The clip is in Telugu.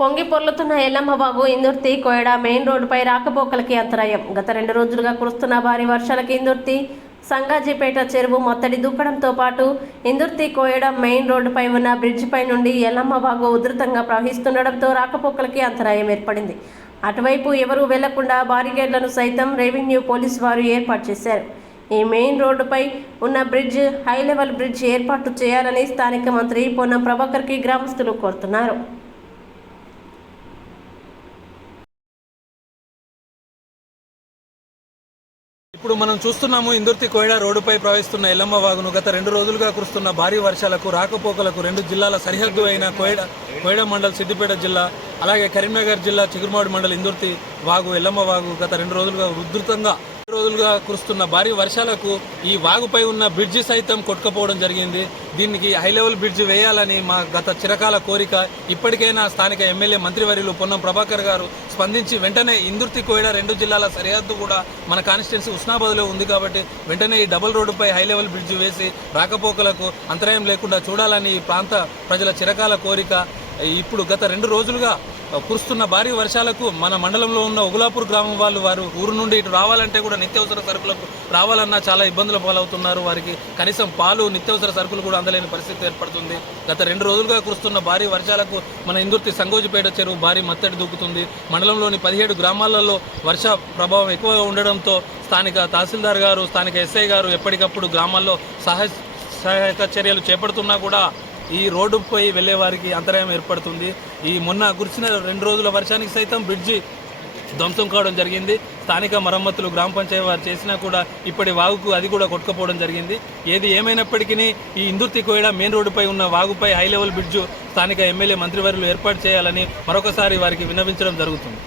పొంగి పొర్లుతున్న ఎల్లమ్మబాబు ఇందుర్తి కోయడ మెయిన్ రోడ్డుపై రాకపోకలకి అంతరాయం. గత రెండు రోజులుగా కురుస్తున్న భారీ వర్షాలకి ఇందుర్తి సంగాజీపేట చెరువు మొత్తడి దూకడంతో పాటు ఇందుర్తి కోయడ మెయిన్ రోడ్డుపై ఉన్న బ్రిడ్జిపై నుండి ఎల్లమ్మబాగు ఉధృతంగా ప్రవహిస్తుండడంతో రాకపోకలకి అంతరాయం ఏర్పడింది. అటువైపు ఎవరూ వెళ్ళకుండా బారికేడ్లను సైతం రెవెన్యూ పోలీసు వారు ఏర్పాటు చేశారు. ఈ మెయిన్ రోడ్డుపై ఉన్న బ్రిడ్జ్ హై లెవెల్ బ్రిడ్జ్ ఏర్పాటు చేయాలని స్థానిక మంత్రి పొన్నం ప్రభాకర్కి గ్రామస్తులు కోరుతున్నారు. ఇప్పుడు మనం చూస్తున్నాము ఇందుర్తి కోయడ రోడ్డుపై ప్రవహిస్తున్న ఎల్లమ్మ వాగును గత రెండు రోజులుగా కురుస్తున్న భారీ వర్షాలకు రాకపోకలకు రెండు జిల్లాల సరిహద్దు అయిన కోయడ కోయడ మండల్ సిద్దిపేట జిల్లా అలాగే కరీంనగర్ జిల్లా చిగురుమాడు మండల్ ఇందుర్తి వాగు ఎల్లమ్మ వాగు గత రెండు రోజులుగా ఉధృతంగా రోజులుగా కురుస్తున్న భారీ వర్షాలకు ఈ వాగుపై ఉన్న బ్రిడ్జి సైతం కొట్టుకపోవడం జరిగింది. దీనికి హై లెవెల్ బ్రిడ్జ్ వేయాలని మా గత చిరకాల కోరిక. ఇప్పటికైనా స్థానిక ఎమ్మెల్యే మంత్రివర్యులు పొన్నం ప్రభాకర్ గారు స్పందించి వెంటనే ఇందుర్తి కోయడ రెండు జిల్లాల సరిహద్దు కూడా మన కాన్స్టిట్యున్సీ ఉస్నాబాద్లో ఉంది కాబట్టి వెంటనే ఈ డబుల్ రోడ్డుపై హై లెవెల్ బ్రిడ్జ్ వేసి రాకపోకలకు అంతరాయం లేకుండా చూడాలని ఈ ప్రాంత ప్రజల చిరకాల కోరిక. ఇప్పుడు గత రెండు రోజులుగా కురుస్తున్న భారీ వర్షాలకు మన మండలంలో ఉన్న ఉగులాపూర్ గ్రామం వాళ్ళు వారు ఊరు నుండి ఇటు రావాలంటే కూడా నిత్యావసర సరుకులకు రావాలన్నా చాలా ఇబ్బందుల పాలవుతున్నారు. వారికి కనీసం పాలు నిత్యావసర సరుకులు కూడా అందలేని పరిస్థితి ఏర్పడుతుంది. గత రెండు రోజులుగా కురుస్తున్న భారీ వర్షాలకు మన ఇందుర్తి సంగోజిపేట చెరువు భారీ మత్తడి దూకుతుంది. మండలంలోని పదిహేడు గ్రామాలలో వర్ష ప్రభావం ఎక్కువగా ఉండడంతో స్థానిక తహసీల్దార్ గారు స్థానిక ఎస్ఐ గారు ఎప్పటికప్పుడు గ్రామాల్లో సహాయ సహాయక చర్యలు చేపడుతున్నా కూడా ఈ రోడ్డుపై వెళ్ళే వారికి అంతరాయం ఏర్పడుతుంది. ఈ మొన్న కురిసిన రెండు రోజుల వర్షానికి సైతం బ్రిడ్జి ధ్వంసం కావడం జరిగింది. స్థానిక మరమ్మతులు గ్రామ పంచాయతీ వారు చేసినా కూడా ఇప్పటి వాగుకు అది కూడా కొట్టుకపోవడం జరిగింది. ఏది ఏమైనప్పటికీ ఈ ఇందుర్తి కోయడ మెయిన్ రోడ్డుపై ఉన్న వాగుపై హై లెవెల్ బ్రిడ్జు స్థానిక ఎమ్మెల్యే మంత్రివర్యులు ఏర్పాటు చేయాలని మరొకసారి వారికి విన్నవించడం జరుగుతుంది.